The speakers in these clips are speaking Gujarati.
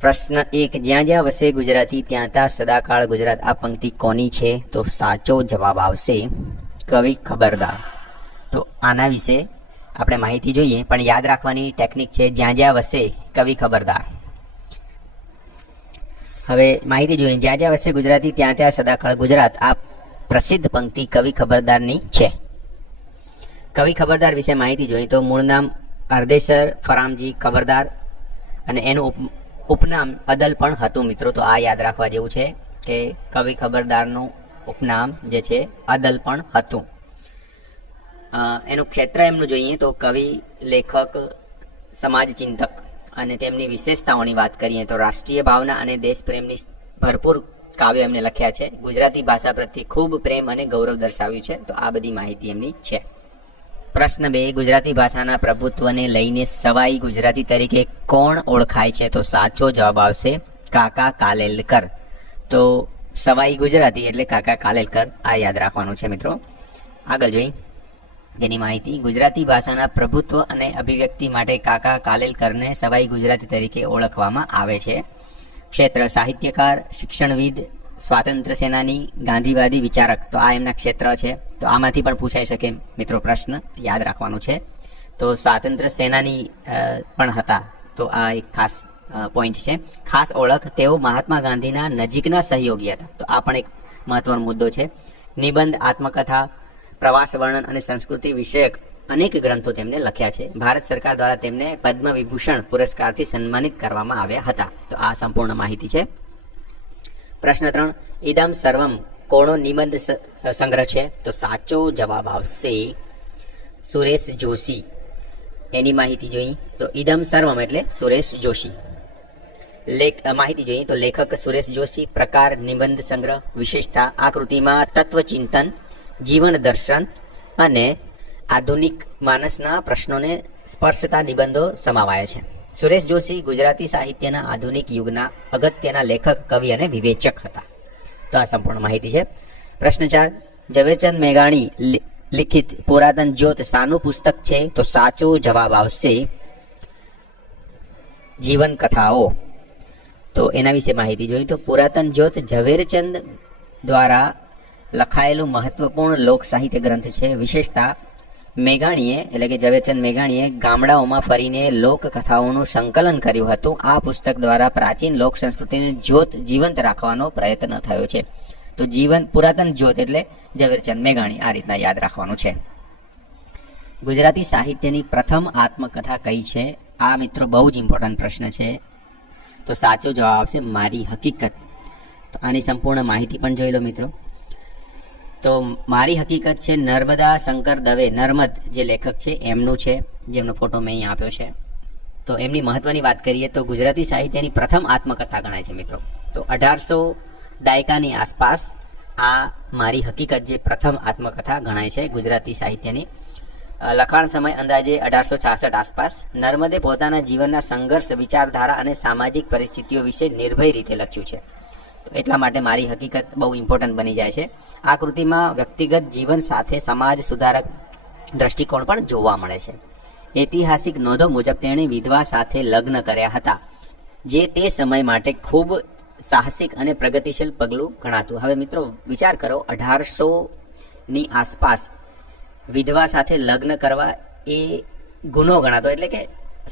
પ્રશ્ન 1, જ્યાં જ્યાં વસે ગુજરાતી ત્યાં ત્યાં સદાકાળ ગુજરાત. આ પંક્તિ કોની છે? તો સાચો જવાબ આવશે કવિ ખબરદાર. તો આના વિશે આપણે માહિતી જોઈએ, પણ યાદ રાખવાની ટેકનિક છે જ્યાં જ્યાં વસે કવિ ખબરદાર. હવે માહિતી જોઈએ, જ્યાં જ્યાં વસે ગુજરાતી ત્યાં ત્યાં સદાકાળ ગુજરાત. આ પ્રસિદ્ધ પંક્તિ કવિ ખબરદારની છે. કવિ ખબરદાર વિશે માહિતી જોઈએ તો મૂળ નામ હરદેસર ફરામજી ખબરદાર અને એનું ઉપનામ અદલ પણ હતું મિત્રો. તો આ યાદ રાખવા જેવું છે કે કવિ ખબરદારનું ઉપનામ જે છે અદલ પણ હતું. એનું ક્ષેત્ર એમનું જોઈએ તો કવિ, લેખક, સમાજ ચિંતક અને તેમની વિશેષતાઓની વાત કરીએ તો રાષ્ટ્રીય ભાવના અને દેશપ્રેમની ભરપૂર કાવ્યો એમને લખ્યા છે. ગુજરાતી ભાષા પ્રત્યે ખૂબ પ્રેમ અને ગૌરવ દર્શાવ્યું છે. તો આ બધી માહિતી એમની છે. પ્રશ્ન 2, ગુજરાતી ભાષાના પ્રભુત્વને લઈને સવાઈ ગુજરાતી તરીકે કોણ ઓળખાય છે? તો સાચો જવાબ આવશે કાકા કાલેલકર. તો સવાઈ ગુજરાતી એટલે કાકા કાલેલકર, આ યાદ રાખવાનું છે મિત્રો. આગળ જોઈ તેની માહિતી. ગુજરાતી ભાષાના પ્રભુત્વ અને અભિવ્યક્તિ માટે કાકા કાલેલકરને સવાઈ ગુજરાતી તરીકે ઓળખવામાં આવે છે. ક્ષેત્ર સાહિત્યકાર, શિક્ષણવિદ, સ્વાતંત્ર્ય સેનાની, ગાંધીવાદી વિચારક. તો આ એમના ક્ષેત્ર છે. તો આમાંથી પણ પૂછાઈ શકે મિત્રો પ્રશ્ન, યાદ રાખવાનું છે. તો સ્વાતંત્ર્ય સેનાની પણ હતા. તો આ એક ખાસ પોઈન્ટ છે. ખાસ ઓળખ, તેઓ મહાત્મા ગાંધીના નજીકના સહયોગી હતા. તો આ પણ એક મહત્વનો મુદ્દો છે. નિબંધ, આત્મકથા, પ્રવાસ વર્ણન અને સંસ્કૃતિ વિષયક અનેક ગ્રંથો તેમને લખ્યા છે. ભારત સરકાર દ્વારા તેમને પદ્મ વિભૂષણ પુરસ્કારથી સન્માનિત કરવામાં આવ્યા હતા. તો આ સંપૂર્ણ માહિતી છે. પ્રશ્ન 3, ઇદમ સર્વમ કોનો નિબંધ સંગ્રહ છે? તો સાચો જવાબ આવશે સુરેશ જોશી. એની માહિતી જોઈએ તો ઇદમ સર્વમ એટલે સુરેશ જોશી. માહિતી જોઈએ તો લેખક સુરેશ જોશી. પ્રકાર નિબંધ સંગ્રહ. વિશેષતા આ કૃતિમાં તત્વચિંતન, જીવન દર્શન અને આધુનિક માનસના પ્રશ્નોને સ્પર્શતા નિબંધો સમાવાયા છે. સુરેશ જોશી ગુજરાતી સાહિત્યના આધુનિક યુગના અગત્યના લેખક, કવિ અને વિવેચક હતા. તો આ સંપૂર્ણ માહિતી છે. પ્રશ્ન 4, ઝવેરચંદ મેઘાણી લિખિત પુરાતન જ્યોત શાનું પુસ્તક છે? તો સાચો જવાબ આવશે જીવન કથાઓ. તો એના વિશે માહિતી જોઈએ તો પુરાતન જ્યોત ઝવેરચંદ દ્વારા લખાયેલું મહત્વપૂર્ણ લોક સાહિત્ય ગ્રંથ છે. વિશેષતા, મેઘાણીએ એટલે કે ઝવેરચંદ મેઘાણીએ ગામડાઓમાં ફરીને લોક કથાઓનું સંકલન કર્યું હતું. આ પુસ્તક દ્વારા પ્રાચીન લોક સંસ્કૃતિની જ્યોત જીવંત રાખવાનો પ્રયત્ન થયો છે. તો પુરાતન જ્યોત એટલે ઝવેરચંદ મેઘાણી, આ રીતના યાદ રાખવાનું છે. ગુજરાતી સાહિત્યની પ્રથમ આત્મકથા કઈ છે? આ મિત્રો બહુ જ ઇમ્પોર્ટન્ટ પ્રશ્ન છે. તો સાચો જવાબ આવશે મારી હકીકત. તો આની સંપૂર્ણ માહિતી પણ જોઈ લો મિત્રો. તો મારી હકીકત છે નર્મદા શંકર દવે, નર્મદ જે લેખક છે એમનું છે, જેમનો ફોટો મેં અહીં આપ્યો છે. તો એમની મહત્વની વાત કરીએ તો ગુજરાતી સાહિત્યની પ્રથમ આત્મકથા ગણાય છે મિત્રો. તો 1800 દાયકાની આસપાસ આ મારી હકીકત જે પ્રથમ આત્મકથા ગણાય છે ગુજરાતી સાહિત્યની. લખાણ સમય અંદાજે 1866 આસપાસ. નર્મદે પોતાના જીવનના સંઘર્ષ, વિચારધારા અને સામાજિક પરિસ્થિતિઓ વિશે નિર્ભય રીતે લખ્યું છે. એટલા માટે મારી હકીકત બહુ ઇમ્પોર્ટન્ટ બની જાય છે. આ કૃતિમાં વ્યક્તિગત જીવન સાથે સમાજ સુધારક દ્રષ્ટિકોણ પણ જોવા મળે છે. ઐતિહાસિક નોંધો મુજબ તેણે વિધવા સાથે લગ્ન કર્યા હતા, જે તે સમય માટે ખૂબ સાહસિક અને પ્રગતિશીલ પગલું ગણાતું. હવે મિત્રો વિચાર કરો, 1800ની આસપાસ વિધવા સાથે લગ્ન કરવા એ ગુનો ગણાતો, એટલે કે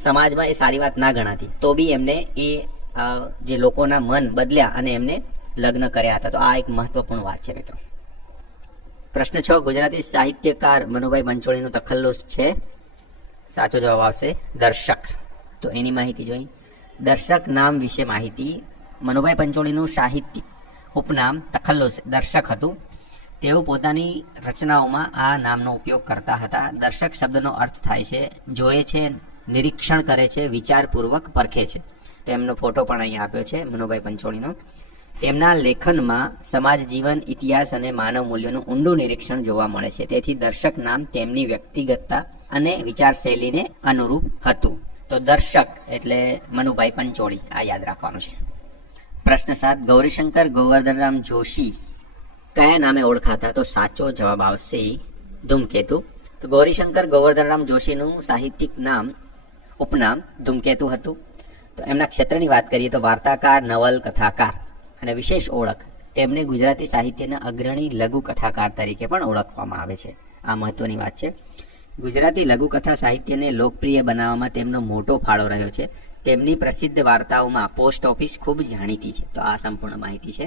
સમાજમાં એ સારી વાત ના ગણાતી. તો બી એમને એ જે લોકોના મન બદલ્યા અને એમને લગ્ન કર્યા હતા. તો આ એક મહત્વપૂર્ણ વાત છે મિત્રો. પ્રશ્ન 6, ગુજરાતી સાહિત્યકાર મનુભાઈ પંચોળીનું તખલ્લુસ છે? સાચો જવાબ આવશે દર્શક. તો એની માહિતી જોઈ. દર્શક નામ વિશે માહિતી. મનુભાઈ પંચોળીનું સાહિત્યિક ઉપનામ તખલ્લુસ દર્શક હતું. તેઓ પોતાની રચનાઓમાં આ નામનો ઉપયોગ કરતા હતા. દર્શક શબ્દનો અર્થ થાય છે જોએ છે, નિરીક્ષણ કરે છે, વિચારપૂર્વક પરખે છે. તો એમનો ફોટો પણ અહીં આપ્યો છે મનુભાઈ પંચોળીનો. તેમના લેખનમાં સમાજ જીવન, ઇતિહાસ અને માનવ મૂલ્યોનું ઊંડું નિરીક્ષણ જોવા મળે છે. તેથી દર્શક નામ તેમની વ્યક્તિગતતા અને વિચારશૈલીને અનુરૂપ હતું. તો દર્શક એટલે મનુભાઈ પંચોળી, આ યાદ રાખવાનું છે. પ્રશ્ન 7, ગૌરીશંકર ગોવર્ધનરામ જોશી કયા નામે ઓળખાતા? તો સાચો જવાબ આવશે ધૂમકેતુ. તો ગૌરીશંકર ગોવર્ધનરામ જોશીનું સાહિત્યિક નામ ઉપનામ ધૂમકેતુ હતું. તો એમના ક્ષેત્રની વાત કરીએ તો વાર્તાકાર, નવલકથાકાર અને વિશેષ ઓળખ તેમને ગુજરાતી સાહિત્યના અગ્રણી લઘુ કથાકાર તરીકે પણ ઓળખવામાં આવે છે. આ મહત્વની વાત છે. ગુજરાતી લઘુકથા સાહિત્યને લોકપ્રિય બનાવવામાં તેમનો મોટો ફાળો રહ્યો છે. તેમની પ્રસિદ્ધ વાર્તાઓમાં પોસ્ટ ઓફિસ ખૂબ જાણીતી છે. તો આ સંપૂર્ણ માહિતી છે.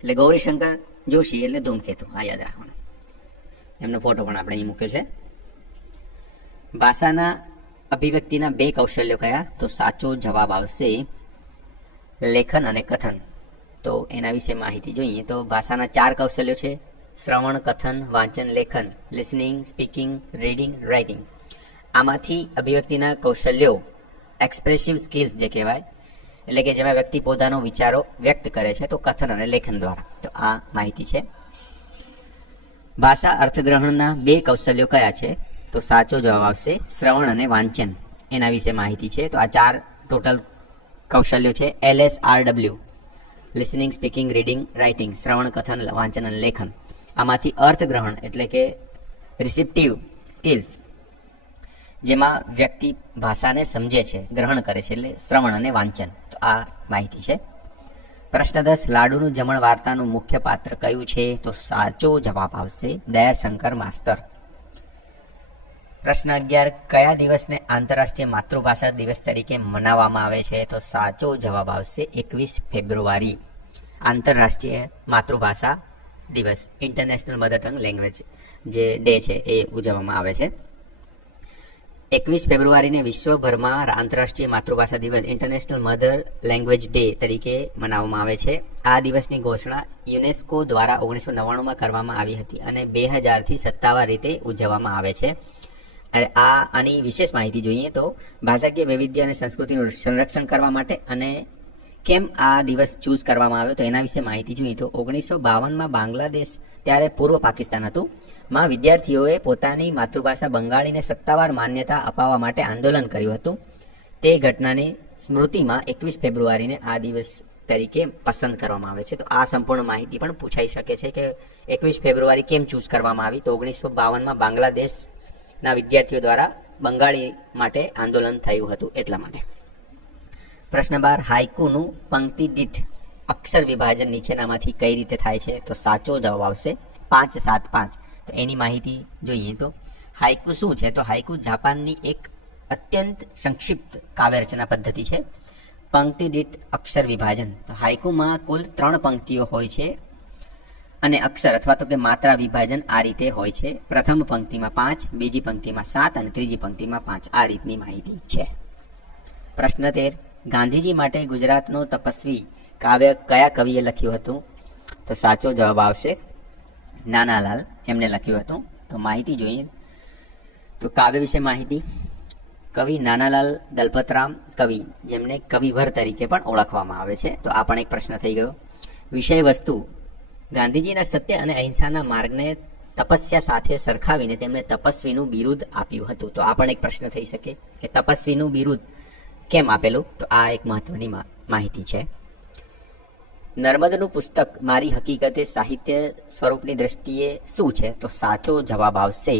એટલે ગૌરીશંકર જોશી એટલે ધૂમકેતુ, આ યાદ રાખવાનું. એમનો ફોટો પણ આપણે અહીં મૂક્યો છે. ભાષાના અભિવ્યક્તિના 2 કૌશલ્યો કયા? તો સાચો જવાબ આવશે લેખન અને કથન. તો એના વિશે માહિતી જોઈએ તો ભાષાના 4 કૌશલ્યો છે: શ્રવણ, કથન, વાંચન, લેખન, લિસનિંગ, સ્પીકિંગ, રીડિંગ, રાઇટિંગ. આમાંથી અભિવ્યક્તિના કૌશલ્યો એક્સપ્રેસિવ સ્કિલ્સ જે કહેવાય, એટલે કે જેમાં વ્યક્તિ પોતાનો વિચારો વ્યક્ત કરે છે, તો કથન અને લેખન દ્વારા. તો આ માહિતી છે. ભાષા અર્થગ્રહણના 2 કૌશલ્યો કયા છે? તો સાચો જવાબ આવશે શ્રવણ અને વાંચન. એના વિશે માહિતી છે. તો આ 4 ટોટલ કૌશલ્યો છે. LSRW: listening, speaking, reading, writing, શ્રવણ, કથન, વાંચન અને લેખન. આમાંથી અર્થગ્રહણ એટલે કે રિસેપ્ટિવ સ્કિલ્સ, જેમાં વ્યક્તિ ભાષાને સમજે છે, ગ્રહણ કરે છે, એટલે શ્રવણ અને વાંચન. તો આ માહિતી છે. પ્રશ્ન 10: લાડુનું જમણ વાર્તાનું મુખ્ય પાત્ર કયું છે? તો સાચો જવાબ આવશે દયાશંકર માસ્તર. પ્રશ્ન 11: કયા દિવસને આંતરરાષ્ટ્રીય માતૃભાષા દિવસ તરીકે મનાવવામાં આવે છે? તો સાચો જવાબ આવશે 21 ફેબ્રુઆરી. આંતરરાષ્ટ્રીય માતૃભાષા દિવસ, ઇન્ટરનેશનલ મધર ટંગ લેંગ્વેજ જે ડે છે એ ઉજવવામાં આવે છે. 21 ફેબ્રુઆરીને વિશ્વભરમાં આંતરરાષ્ટ્રીય માતૃભાષા દિવસ, ઇન્ટરનેશનલ મધર લેંગ્વેજ ડે તરીકે મનાવવામાં આવે છે. આ દિવસની ઘોષણા યુનેસ્કો દ્વારા 1999માં કરવામાં આવી હતી અને 2000થી સત્તાવાર રીતે ઉજવવામાં આવે છે. આની વિશેષ માહિતી જોઈએ તો ભાષાકીય વૈવિધ્ય અને સંસ્કૃતિનું સંરક્ષણ કરવા માટે અને કેમ આ દિવસ ચૂઝ કરવામાં આવ્યો તો એના વિશે માહિતી જોઈએ તો 1952માં બાંગ્લાદેશ, ત્યારે પૂર્વ પાકિસ્તાન હતું, માં વિદ્યાર્થીઓએ પોતાની માતૃભાષા બંગાળીને સત્તાવાર માન્યતા અપાવવા માટે આંદોલન કર્યું હતું. તે ઘટનાની સ્મૃતિમાં 21 ફેબ્રુઆરીને આ દિવસ તરીકે પસંદ કરવામાં આવે છે. તો આ સંપૂર્ણ માહિતી પણ પૂછાઈ શકે છે કે 21 ફેબ્રુઆરી કેમ ચૂઝ કરવામાં આવી? તો 1952માં બાંગ્લાદેશના વિદ્યાર્થીઓ દ્વારા બંગાળી માટે આંદોલન થયું હતું એટલા માટે. પ્રશ્ન 12: હાઇકુનું પંક્તિ દીઠ અક્ષર વિભાજન નીચેનામાંથી કઈ રીતે થાય છે? તો સાચો જવાબ આવશે 5-7-5. તો એની માહિતી જોઈએ તો હાઇકુ શું છે? તો હાઇકુ જાપાનની એક અત્યંત સંક્ષિપ્ત કાવ્યરચના પદ્ધતિ છે. પંક્તિ દીઠ અક્ષર વિભાજન, તો હાઇકુમાં કુલ 3 પંક્તિઓ હોય છે અને અક્ષર અથવા તો કે માત્રા વિભાજન આ રીતે હોય છે. પ્રથમ પંક્તિમાં 5, બીજી પંક્તિમાં 7 અને ત્રીજી પંક્તિમાં 5. આ રીતની માહિતી છે. પ્રશ્ન 13: ગાંધીજી માટે ગુજરાતનો તપસ્વી કાવ્ય કયા કવિએ લખ્યું હતું? તો સાચો જવાબ આવશે નાનાલાલ, એમને લખ્યું હતું. તો માહિતી જોઈએ તો કાવ્ય વિશે માહિતી: કવિ નાનાલાલ દલપતરામ કવિ, જેમને કવિવર તરીકે પણ ઓળખવામાં આવે છે. તો આ પણ એક પ્રશ્ન થઈ ગયો. વિષય વસ્તુ: ગાંધીજીના સત્ય અને અહિંસાના માર્ગને તપસ્યા સાથે સરખાવીને તેમને તપસ્વીનું બિરુદ આપ્યું હતું. તો આ પણ એક પ્રશ્ન થઈ શકે કે તપસ્વીનું બિરુદ કેમ આપેલું? તો આ એક મહત્વની માહિતી છે. નર્મદનું પુસ્તક મારી હકીકતે સાહિત્ય સ્વરૂપની દ્રષ્ટિએ શું છે? તો સાચો જવાબ આવશે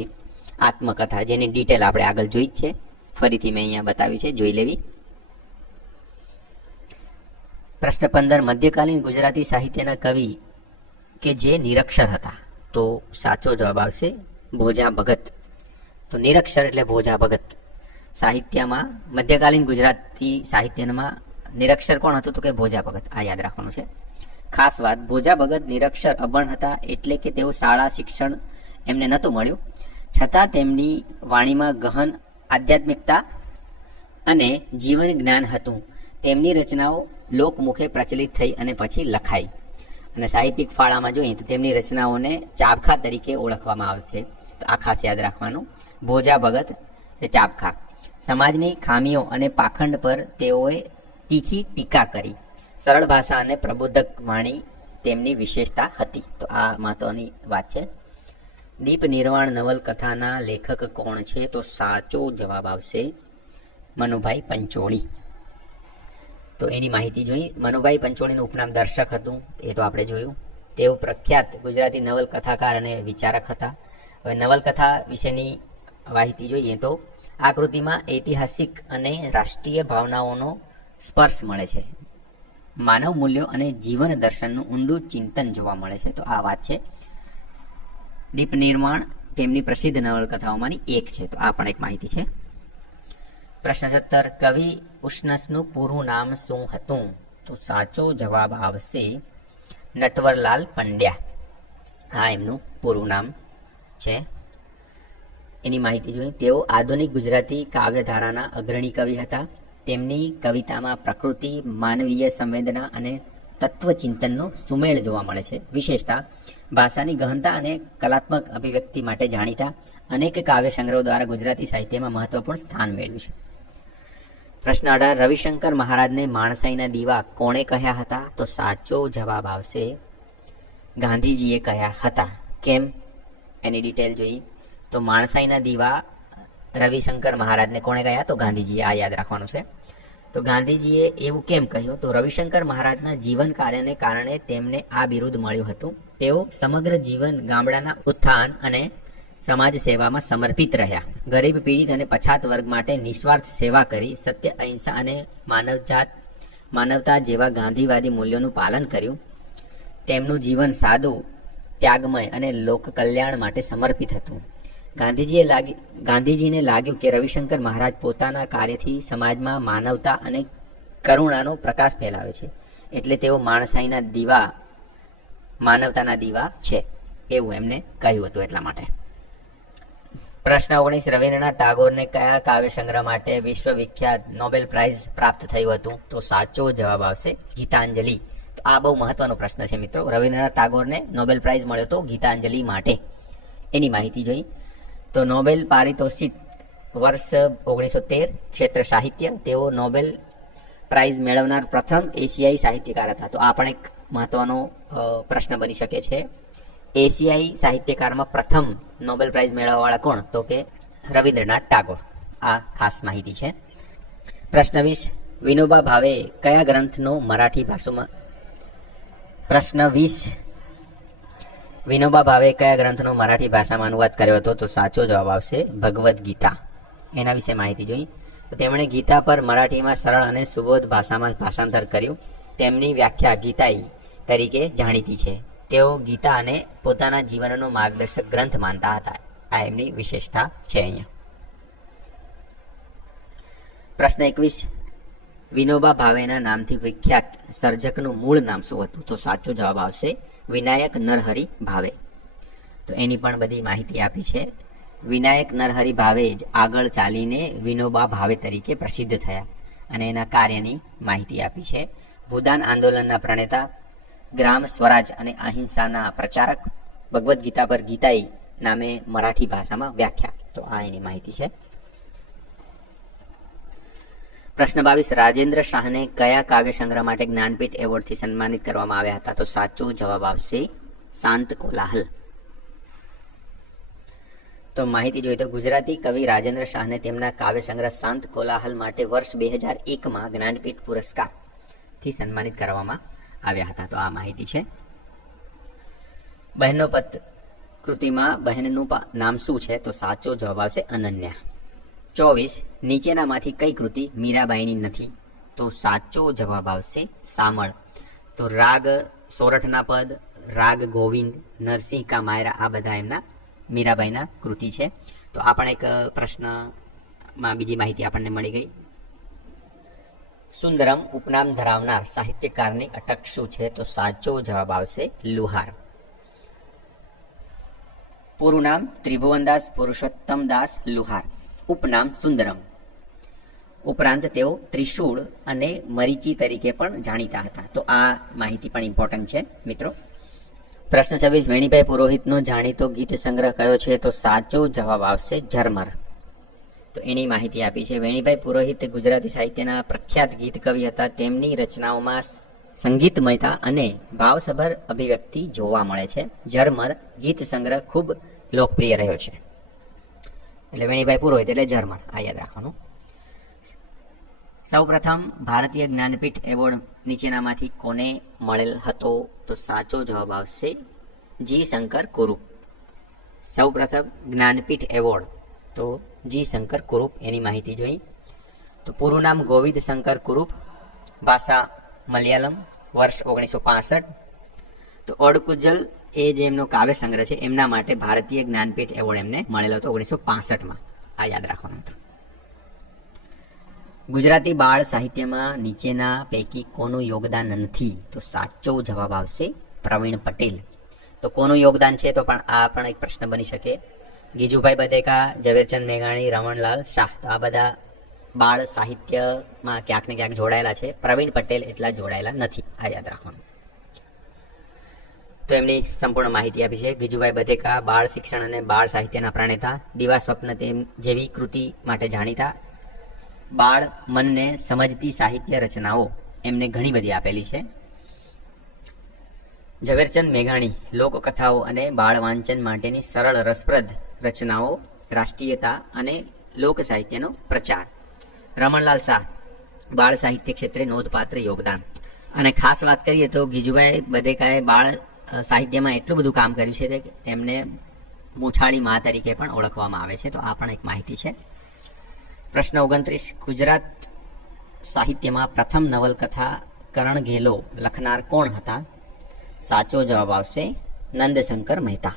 આત્મકથા, જેની ડિટેલ આપણે આગળ જોઈ જ છે. ફરીથી મેં અહીંયા બતાવી છે, જોઈ લેવી. પ્રશ્ન 15: મધ્યકાલીન ગુજરાતી સાહિત્યના કવિ કે જે નિરક્ષર હતા? તો સાચો જવાબ આવશે ભોજા ભગત. તો નિરક્ષર એટલે ભોજા ભગત. સાહિત્યમાં મધ્યકાલીન ગુજરાતી સાહિત્યમાં નિરક્ષર કોણ હતું? તો કે ભોજા ભગત. આ યાદ રાખવાનું છે. ખાસ વાત: ભોજા ભગત નિરક્ષર અભણ હતા, એટલે કે તેઓ શાળા શિક્ષણ એમને નહોતું મળ્યું, છતાં તેમની વાણીમાં ગહન આધ્યાત્મિકતા અને જીવન જ્ઞાન હતું. તેમની રચનાઓ લોકમુખે પ્રચલિત થઈ અને પછી લખાઈ. અને સાહિત્યિક ફાળામાં જોઈએ તો તેમની રચનાઓને ચાબખા તરીકે ઓળખવામાં આવે છે. તો આ ખાસ યાદ રાખવાનું. ભોજા ભગત એ ચાબખા. સમાજની ખામીઓ અને પાખંડ પર તેઓએ તીખી ટીકા કરી. સરળ ભાષા અને પ્રબોધક વાણી તેમની વિશેષતા હતી. તો આ મહત્વની વાત છે. દીપ નિર્વાણ નવલકથાના લેખક કોણ છે? તો સાચો જવાબ આવશે મનુભાઈ પંચોળી. તો એની માહિતી જોઈ. મનુભાઈ પંચોળીનું ઉપનામ દર્શક હતું, એ તો આપણે જોયું. તેઓ પ્રખ્યાત ગુજરાતી નવલકથાકાર અને વિચારક હતા. હવે નવલકથા વિશેની માહિતી જોઈએ તો આ કૃતિમાં ઐતિહાસિક અને રાષ્ટ્રીય ભાવનાઓનો સ્પર્શ મળે છે. માનવ મૂલ્યો અને જીવન દર્શનનું ઊંડું ચિંતન જોવા મળે છે. તો આ વાત છે. દીપ નિર્માણ તેમની પ્રસિદ્ધ નવલકથાઓમાંની એક છે. તો આ પણ એક માહિતી છે. પ્રશ્ન 17, કવિ ઉષ્ણસનું પૂરું નામ શું હતું? તો સાચો જવાબ આવશે નટવરલાલ પંડ્યા. આ એમનું પૂરું નામ છે. એની માહિતી જોઈએ. તેઓ આધુનિક ગુજરાતી કાવ્યધારાના અગ્રણી કવિ હતા. તેમની કવિતામાં પ્રકૃતિ, માનવીય સંવેદના અને તત્વચિંતનનો સુમેળ જોવા મળે છે. વિશેષતા ભાષાની ગહનતા અને કલાત્મક અભિવ્યક્તિ માટે જાણીતા. અનેક કાવ્ય સંગ્રહો દ્વારા ગુજરાતી સાહિત્યમાં મહત્વપૂર્ણ સ્થાન મેળવ્યું છે. પ્રશ્ન 18, રવિશંકર મહારાજને માણસાઈના દીવા કોણે કહ્યા હતા? તો સાચો જવાબ આવશે ગાંધીજીએ કહ્યા હતા. કેમ? એની ડિટેલ જોઈએ. તો માણસાઈના દીવા રવિશંકર મહારાજને કોણે કહ્યા? તો ગાંધીજીએ. આ યાદ રાખવાનું છે. તો ગાંધીજીએ એવું કેમ કહ્યું? તો રવિશંકર મહારાજના જીવન કાર્યને કારણે તેમને આ બિરુદ મળ્યું હતું. તેઓ સમગ્ર જીવન ગામડાના ઉત્થાન અને સમાજ સેવામાં સમર્પિત રહ્યા. ગરીબ, પીડિત અને પછાત વર્ગ માટે નિસ્વાર્થ સેવા કરી. સત્ય, અહિંસા અને માનવતા જેવા ગાંધીવાદી મૂલ્યોનું પાલન કર્યું. તેમનું જીવન સાદું, ત્યાગમય અને લોક કલ્યાણ માટે સમર્પિત હતું. ગાંધીજીને લાગ્યું કે રવિશંકર મહારાજ પોતાના કાર્યથી સમાજમાં માનવતા અને કરુણાનો પ્રકાશ ફેલાવે છે, એટલે તેઓ માણસાઈના દીવા, માનવતાના દીવા છે એવું એમને કહ્યું હતું. એટલા માટે. પ્રશ્ન 19, રવિન્દ્રનાથ ટાગોરને કયા કાવ્ય સંગ્રહ માટે વિશ્વ વિખ્યાત નોબેલ પ્રાઇઝ પ્રાપ્ત થયું હતું? તો સાચો જવાબ આવશે ગીતાંજલિ. તો આ બહુ મહત્વનો પ્રશ્ન છે મિત્રો. રવિન્દ્રનાથ ટાગોરને નોબેલ પ્રાઇઝ મળ્યો હતો ગીતાંજલિ માટે. એની માહિતી જોઈ. તો નોબેલ પારિતોષિક વર્ષ 1913, ક્ષેત્ર સાહિત્ય. તેઓ નોબેલ પ્રાઇઝ મેળવનાર પ્રથમ એશિયાઈ સાહિત્યકાર હતા. તો આ પણ એક મહત્વનો પ્રશ્ન બની શકે છે. એશિયાઈ સાહિત્યકારમાં પ્રથમ નોબેલ પ્રાઇઝ મેળવવાવાળા કોણ? તો કે રવિન્દ્રનાથ ટાગોર. આ ખાસ માહિતી છે. પ્રશ્ન 20, વિનોબા ભાવે કયા ગ્રંથનો મરાઠી ભાષામાં પ્રશ્ન 20, વિનોબા ભાવે કયા ગ્રંથનો મરાઠી ભાષામાં અનુવાદ કર્યો હતો? તો સાચો જવાબ આવશે ભગવદ્ ગીતા. એના વિશે માહિતી જોઈ. તો તેમણે ગીતા પર મરાઠીમાં સરળ અને સુબોધ ભાષામાં ભાષાંતર કર્યું. તેમની વ્યાખ્યા ગીતાઈ તરીકે જાણીતી છે. તેઓ ગીતાને પોતાના જીવનનો માર્ગદર્શક ગ્રંથ માનતા હતા. આ એમની વિશેષતા છે. અહીંયા પ્રશ્ન 21, વિનોબા ભાવેના નામથી વિખ્યાત સર્જકનું મૂળ નામ શું હતું? તો સાચો જવાબ આવશે વિનાયક નરહરી ભાવે. તો એની પણ બધી માહિતી આપી છે. વિનાયક નરહરી ભાવે જ આગળ ચાલીને વિનોબા ભાવે તરીકે પ્રસિદ્ધ થયા અને એના કાર્યની માહિતી આપી છે. ભૂદાન આંદોલનના પ્રણેતા, ગ્રામ સ્વરાજ અને અહિંસાના પ્રચારક, ભગવદ્ ગીતા પર ગીતાઈ નામે મરાઠી ભાષામાં વ્યાખ્યા. તો આ એની માહિતી છે. પ્રશ્ન 22, રાજેન્દ્ર શાહને કયા કાવ્ય સંગ્રહ માટે જ્ઞાનપીઠ એવોર્ડથી સન્માનિત કરવામાં આવ્યા હતા? તો સાચો જવાબ આવશે શાંત કોલાહલ. તો માહિતી જોઈએ તો ગુજરાતી કવિ રાજેન્દ્ર શાહને તેમના કાવ્ય સંગ્રહ શાંત કોલાહલ માટે વર્ષ 2001માં જ્ઞાનપીઠ પુરસ્કારથી સન્માનિત કરવામાં આવ્યા હતા. તો આ માહિતી છે. બહેનો પત કૃતિમાં બહેનનું નામ શું છે? તો સાચો જવાબ આવશે અનન્યા. 24, નીચેનામાંથી કઈ કૃતિ મીરાબાઈની નથી? તો સાચો જવાબ આવશે સામળ. તો રાગ સોરઠના પદ, રાગ ગોવિંદ, નરસિંહ કા માયરા, આ બધા એમના મીરાબાઈના કૃતિ છે. તો આ પણ એક પ્રશ્નમાં બીજી માહિતી આપણને મળી ગઈ. સુંદરમ ઉપનામ ધરાવનાર સાહિત્યકારની અટક શું છે? તો સાચો જવાબ આવશે લુહાર. પૂરું નામ ત્રિભુવનદાસ પુરુષોત્તમદાસ લુહાર, ઉપનામ સુંદરમ. ઉપરાંત તેઓ ત્રિશૂળ અને મરીચી તરીકે પણ જાણીતા હતા. તો આ માહિતી પણ ઇમ્પોર્ટન્ટ છે મિત્રો. પ્રશ્ન 26, વેણીભાઈ પુરોહિતનો જાણીતો ગીત સંગ્રહ કયો છે? તો સાચો જવાબ આવશે ઝરમર. તો એની માહિતી આપી છે. વેણીભાઈ પુરોહિત ગુજરાતી સાહિત્યના પ્રખ્યાત ગીત કવિ હતા. તેમની રચનાઓમાં સંગીતમયતા અને ભાવસભર અભિવ્યક્તિ જોવા મળે છે. ઝરમર ગીત સંગ્રહ ખૂબ લોકપ્રિય રહ્યો છે. એટલે વેણીભાઈ પુરોહિત એટલે ઝરમર, આ યાદ રાખવાનું. સૌપ્રથમ ભારતીય જ્ઞાનપીઠ એવોર્ડ નીચેનામાંથી કોને મળેલ હતો? તો સાચો જવાબ આવશે જી શંકર કુરુપ. સૌપ્રથમ જ્ઞાનપીઠ એવોર્ડ તો જી શંકર કુરુપ, એની માહિતી જોઈ. તો પૂરું નામ ગોવિંદ શંકર કુરુપ, ભાષા મલયાલમ, વર્ષ 1965. તો ઓડકુજલ એ જે એમનો કાવ્ય સંગ્રહ છે એમના માટે ભારતીય જ્ઞાનપીઠ એવોર્ડ એમને મળેલો હતો 1965માં. આ યાદ રાખવાનું હતું. ગુજરાતી બાળ સાહિત્યમાં નીચેના પૈકી કોનું યોગદાન નથી? તો સાચો જવાબ આવશે પ્રવીણ પટેલ. તો કોનું યોગદાન છે? તો પણ આ પણ એક પ્રશ્ન બની શકે. ગીજુભાઈ બધેકા, ઝવેરચંદ મેઘાણી, રમણલાલ શાહ, તો આ બધા બાળ સાહિત્યમાં ક્યાંક ને ક્યાંક જોડાયેલા છે. પ્રવીણ પટેલ એટલા જોડાયેલા નથી. આ યાદ રાખવાનું. તો એમની સંપૂર્ણ માહિતી આપી છે. ગીજુભાઈ બધેકા બાળ શિક્ષણ અને બાળ સાહિત્યના પ્રણેતા, દીવા સ્વપ્ન તેમ જેવી કૃતિ માટે જાણીતા. બાળ મનને સમજતી સાહિત્ય રચનાઓ એમને ઘણી બધી આપેલી છે. ઝવેરચંદ મેઘાણી લોકકથાઓ અને બાળ વાંચન માટેની સરળ રસપ્રદ રચનાઓ, રાષ્ટ્રીયતા અને લોક સાહિત્યનો પ્રચાર. રમણલાલ શાહ બાળ સાહિત્ય ક્ષેત્રે નોંધપાત્ર યોગદાન. અને ખાસ વાત કરીએ તો ગીજુભાઈ બધેકાએ બાળ સાહિત્યમાં એટલું બધું કામ કર્યું છે કે તેમને મૂછાળી મા તરીકે પણ ઓળખવામાં આવે છે. તો આ પણ એક માહિતી છે. પ્રશ્ન 29. ગુજરાત સાહિત્યમાં પ્રથમ નવલકથા કરણ ઘેલો લખનાર કોણ હતા? સાચો જવાબ આવશે નંદશંકર મહેતા.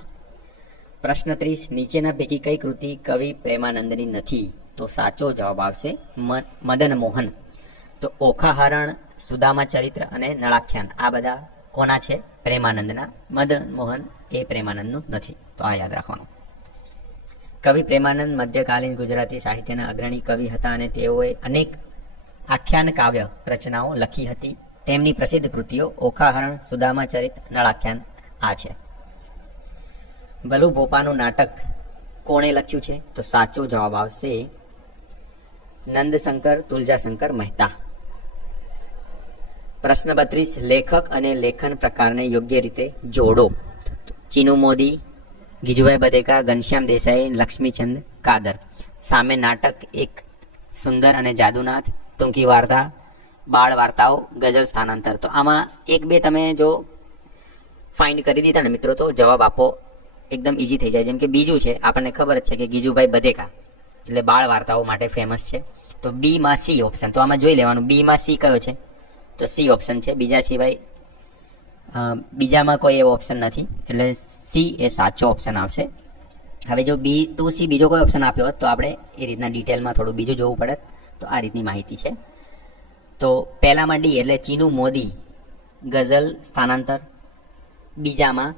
પ્રશ્ન 30. નીચેના પૈકી કઈ કૃતિ કવિ પ્રેમાનંદની નથી? તો સાચો જવાબ આવશે મદન મોહન. તો ઓખાહરણ, સુદામા ચરિત્ર અને નળાખ્યાન આ બધા કોના છે? પ્રેમાનંદના. મદન મોહન એ પ્રેમાનંદનું નથી. તો આ યાદ રાખવાનું. કવિ પ્રેમાનંદ મધ્યકાલીન ગુજરાતી સાહિત્યના અગ્રણી કવિ હતા અને તેઓએ અનેક આખ્યાન કાવ્ય રચનાઓ લખી હતી. તેમની પ્રસિદ્ધ કૃતિઓ ઓખાહરણ, સુદામા ચરિત્ર, નળાખ્યાન આ છે. બલુ ભોપાનું નાટક કોણે લખ્યું છે? તો સાચો જવાબ આવશે નંદશંકર તુલજાશંકર મહેતા. પ્રશ્ન 32. લેખક અને લેખન પ્રકારને યોગ્ય રીતે જોડો. ચીનુ મોદી, ગીજુભાઈ બધેકા, ઘનશ્યામ દેસાઈ, લક્ષ્મીચંદ કાદર. સામે નાટક એક સુંદર અને જાદુનાથ, ટૂંકી વાર્તા, બાળ વાર્તાઓ, ગઝલ, સ્થાનાંતર. તો આમાં એક બે તમે જો ફાઇન્ડ કરી દીધા ને મિત્રો તો જવાબ આપો એકદમ ઈઝી થઈ જાય. જેમ કે બીજું છે, આપણને ખબર જ છે કે ગીજુભાઈ બધેકા એટલે બાળ વાર્તાઓ માટે ફેમસ છે. તો બી માં સી ઓપ્શન. તો આમાં જોઈ લેવાનું બી માં સી કયો છે? તો સી ઓપ્શન છે. બીજા સિવાય બીજામાં કોઈ એવો ઓપ્શન નથી, એટલે સી એ સાચો ઓપ્શન આવશે. હવે જો બી ટુ સી બીજો કોઈ ઓપ્શન આપ્યો હોત તો આપણે એ રીતના ડિટેલમાં થોડું બીજું જોવું પડે. તો આ રીતની માહિતી છે. તો પહેલામાં ડી એટલે ચીનુ મોદી ગઝલ સ્થાનાંતર, બીજામાં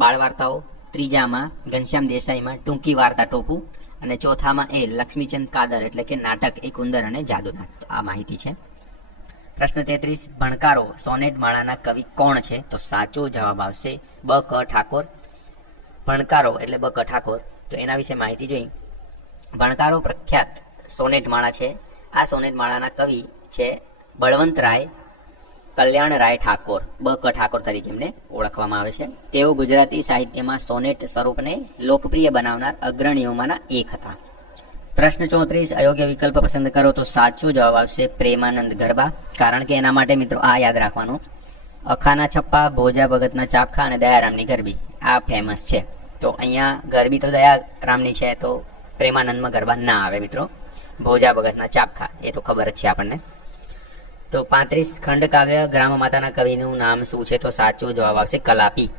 બાળ વાર્તાઓ, ત્રીજામાં ઘનશ્યામ દેસાઈમાં ટૂંકી વાર્તા ટોપુ, અને ચોથામાં એ લક્ષ્મીચંદ કાદર એટલે કે નાટક એક ઉંદર અને જાદુનાથ. તો આ માહિતી છે. પ્રશ્ન 33. ભણકારો સોનેટ માળાના કવિ કોણ છે? તો સાચો જવાબ આવશે બ ક ઠાકોર. ભણકારો એટલે બ ક ઠાકોર. તો એના વિશે માહિતી જોઈ. ભણકારો પ્રખ્યાત સોનેટ માળા છે. આ સોનેટ માળાના કવિ છે બળવંતરાય કલ્યાણરાય ઠાકોર. બ ક ઠાકોર તરીકે એમને ઓળખવામાં આવે છે. તેઓ ગુજરાતી સાહિત્યમાં સોનેટ સ્વરૂપને લોકપ્રિય બનાવનાર અગ્રણીઓમાંના એક હતા. પ્રશ્ન 34. અયોગ્ય વિકલ્પ પસંદ કરો. તો સાચો જવાબ આવશે પ્રેમાનંદ ગરબા. કારણ કે એના માટે મિત્રો આ યાદ રાખવાનું, અખાના છપ્પા, ભોજા ભગતના ચાપખા અને દયારામની ગરબી આ ફેમસ છે. તો અહીંયા ગરબી તો દયારામની છે, તો પ્રેમાનંદમાં ગરબા ના આવે મિત્રો. ભોજા ભગતના ચાપખા એ તો ખબર જ છે આપણને. તો 35. ખંડકાવ્ય ગ્રામ માતાના કવિનું નામ શું છે? તો સાચો જવાબ આવશે કલાપી.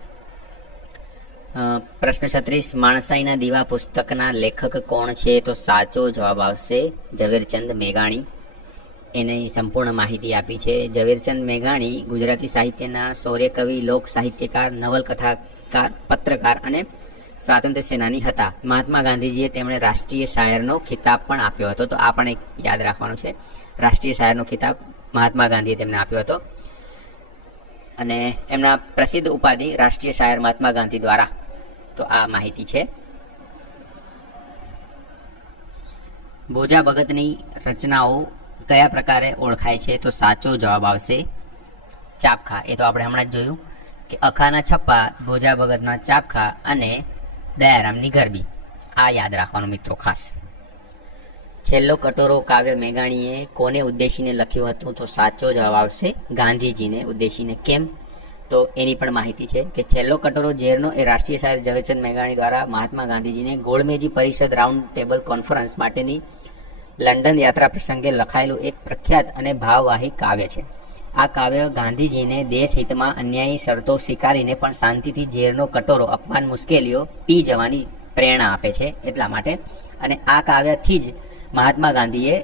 પ્રશ્ન 36. માણસાઈના દીવા પુસ્તકના લેખક કોણ છે? તો સાચો જવાબ આવશે ઝવેરચંદ મેઘાણી. એની સંપૂર્ણ માહિતી આપી છે. ઝવેરચંદ મેઘાણી ગુજરાતી સાહિત્યના શૌર્ય કવિ, લોક સાહિત્યકાર, નવલકથાકાર, પત્રકાર અને સ્વાતંત્ર્ય સેનાની હતા. મહાત્મા ગાંધીજીએ તેમણે રાષ્ટ્રીય શાયરનો ખિતાબ પણ આપ્યો હતો. તો આ પણ એક યાદ રાખવાનું છે. રાષ્ટ્રીય શાયરનો ખિતાબ મહાત્મા ગાંધીએ તેમને આપ્યો હતો અને એમના પ્રસિદ્ધ ઉપાધિ રાષ્ટ્રીય શાયર મહાત્મા ગાંધી દ્વારા. તો આ માહિતી છે. ભોજા ભગતની રચનાઓ કયા પ્રકારે ઓળખાય છે? તો સાચો જવાબ આવશે ચાપખા. એ તો આપણે હમણાં જ જોયું કે અખાના છપ્પા, ભોજા ભગતના ચાપખા અને દયારામની ગરબી. આ યાદ રાખવાનું મિત્રો ખાસ. છેલ્લો કટોરો કાવ્ય મેઘાણીએ કોને ઉદ્દેશીને લખ્યું હતું? તો સાચો જવાબ આવશે ગાંધીજીને ઉદ્દેશીને. કેમ? તો એની પણ માહિતી છે કે છેલ્લો કટોરો ઝેરનો એ રાષ્ટ્રીય શાયર ઝવેરચંદ મેઘાણી દ્વારા મહાત્મા ગાંધીજીને ગોળમેજી પરિષદ રાઉન્ડ ટેબલ કોન્ફરન્સ માટેની લંડન યાત્રા પ્રસંગે લખાયેલું એક પ્રખ્યાત અને ભાવવાહી કાવ્ય છે. આ કાવ્ય ગાંધીજીને દેશ હિતમાં અન્યાયી શરતો સ્વીકારીને પણ શાંતિથી ઝેરનો કટોરો અપમાન મુશ્કેલીઓ પી જવાની પ્રેરણા આપે છે એટલા માટે. અને આ કાવ્યથી જ મહાત્મા ગાંધીએ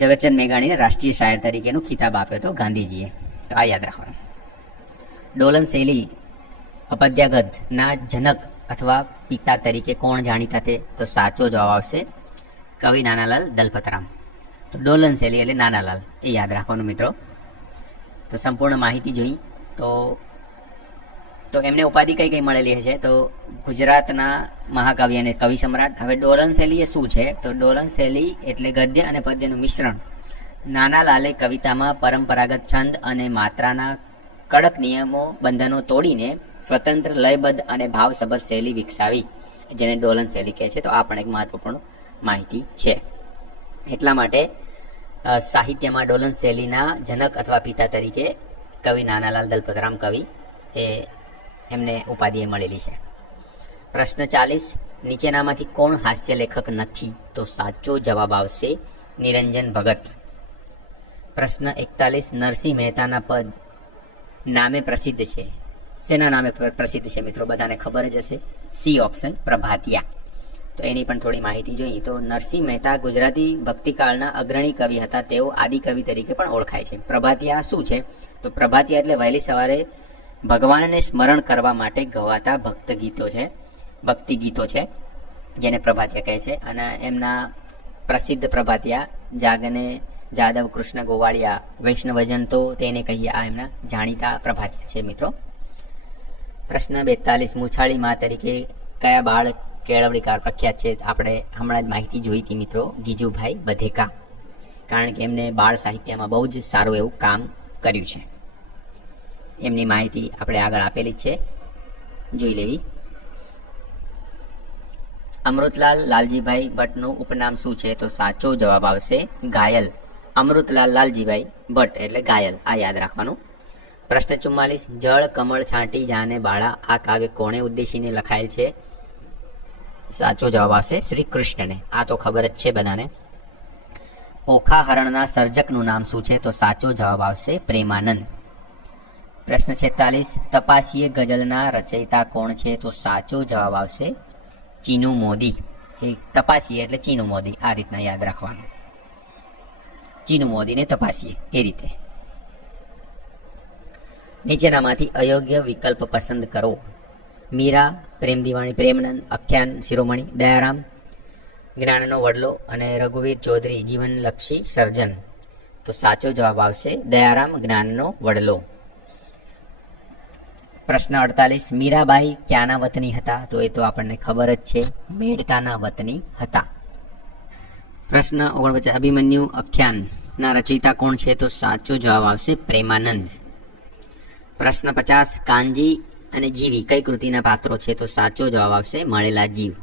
ઝવેરચંદ મેઘાણીને રાષ્ટ્રીય શાયર તરીકેનો ખિતાબ આપ્યો હતો ગાંધીજીએ. તો આ યાદ રાખવાનું. ડોલન શૈલી અપદ્યાગતના જનક અથવા પિતા તરીકે કોણ જાણીતા તે? તો સાચો જવાબ આવશે કવિ નાનાલાલ દલપતરામ. તો ડોલન શૈલી એટલે નાનાલાલ, એ યાદ રાખવાનું મિત્રો. તો સંપૂર્ણ માહિતી જોઈ તો એમને ઉપાધિ કઈ કઈ મળેલી છે? તો ગુજરાતના મહાકવિ અને કવિ સમ્રાટ. હવે ડોલન શૈલી એ શું છે? તો ડોલન શૈલી એટલે ગદ્ય અને પદ્યનું મિશ્રણ. નાનાલાલે કવિતામાં પરંપરાગત છંદ અને માત્રાના કડક નિયમો બંધનો તોડીને સ્વતંત્ર લયબદ્ધ અને ભાવસભર શૈલી વિકસાવી, જેને ડોલન શૈલી કહે છે. તો આ પણ એક મહત્વપૂર્ણ માહિતી છે. એટલા માટે સાહિત્યમાં ડોલન શૈલીના જનક અથવા પિતા તરીકે કવિ નાનાલાલ દલપતરામ કવિ એમને ઉપાધિ મળેલી છે. પ્રશ્ન 40, નીચેનામાંથી કોણ હાસ્ય લેખક નથી? તો સાચો જવાબ આવશે નિરંજન ભગત. પ્રશ્ન 41, નરસિંહ મહેતાના પદ નામે પ્રસિદ્ધ છે. શેના નામે પ્રસિદ્ધ છે મિત્રો? બધાને ખબર જ હશે. સી ઓપ્શન, પ્રભાતિયા. તો એની પણ થોડી માહિતી જોઈએ તો નરસિંહ મહેતા ગુજરાતી ભક્તિકાળના અગ્રણી કવિ હતા. તેઓ આદિકવિ તરીકે પણ ઓળખાય છે. પ્રભાતિયા શું છે? તો પ્રભાતિયા એટલે વહેલી સવારે ભગવાનને સ્મરણ કરવા માટે ગવાતા ભક્તિ ગીતો છે જેને પ્રભાતિયા કહે છે. અને એમના પ્રસિદ્ધ પ્રભાતિયા જાગને જાદવ, કૃષ્ણ ગોવાળિયા, વૈષ્ણવજન તો તેને કહીએ, આ એમના જાણીતા પ્રભાતિયા છે મિત્રો. પ્રશ્ન 42, મૂછાળી મા તરીકે કયા બાળ કેળવણીકાર પ્રખ્યાત છે? આપણે હમણાં જ માહિતી જોઈ હતી મિત્રો, ગીજુભાઈ બધેકા. કારણ કે એમને બાળ સાહિત્યમાં બહુ જ સારું એવું કામ કર્યું છે. એમની માહિતી આપણે આગળ આપેલી જ છે, જોઈ લેવી. અમૃતલાલ લાલજીભાઈ ભટ્ટનું ઉપનામ શું છે? તો સાચો જવાબ આવશે ઘાયલ. અમૃતલાલ લાલજીભાઈ ભટ્ટ એટલે ઘાયલ, આ યાદ રાખવાનું. પ્રશ્ન 44, જળ કમળ છાંટી જાને બાળા આ કાવ્ય કોણે ઉદ્દેશીને લખાયેલ છે? સાચો જવાબ આવશે શ્રી કૃષ્ણને. આ તો ખબર જ છે બધાને. ઓખા હરણના સર્જકનું નામ શું છે? તો સાચો જવાબ આવશે પ્રેમાનંદ. પ્રશ્ન 46, તપાસીએ ગઝલના રચયિતા કોણ છે? તો સાચો જવાબ આવશે ચીનુ મોદી. એ તપાસીએ એટલે ચીનુ મોદી, આ રીતના યાદ રાખવાનું. ચીનુ મોદીને તપાસીએ એ રીતે. નીચેનામાંથી અયોગ્ય વિકલ્પ પસંદ કરો. મીરા, પ્રેમ દિવાણી, પ્રેમનંદ, આખ્યાન શિરોમણી, દયારામ, જ્ઞાનનો વડલો અને રઘુવીર ચૌધરી જીવનલક્ષી સર્જન. તો સાચો જવાબ આવશે દયારામ જ્ઞાનનો વડલો. પ્રશ્ન 48, મીરાબાઈ ક્યાંના વતની હતા? તો એ તો આપણને ખબર જ છે, મેડતાના વતની હતા. પ્રશ્ન 49, અભિમન્યુ આખ્યાનના રચયિતા કોણ છે? તો સાચો જવાબ આવશે પ્રેમાનંદ. પ્રશ્ન 50, કાનજી અને જીવી કઈ કૃતિના પાત્રો છે? તો સાચો જવાબ આવશે મળેલા જીવ.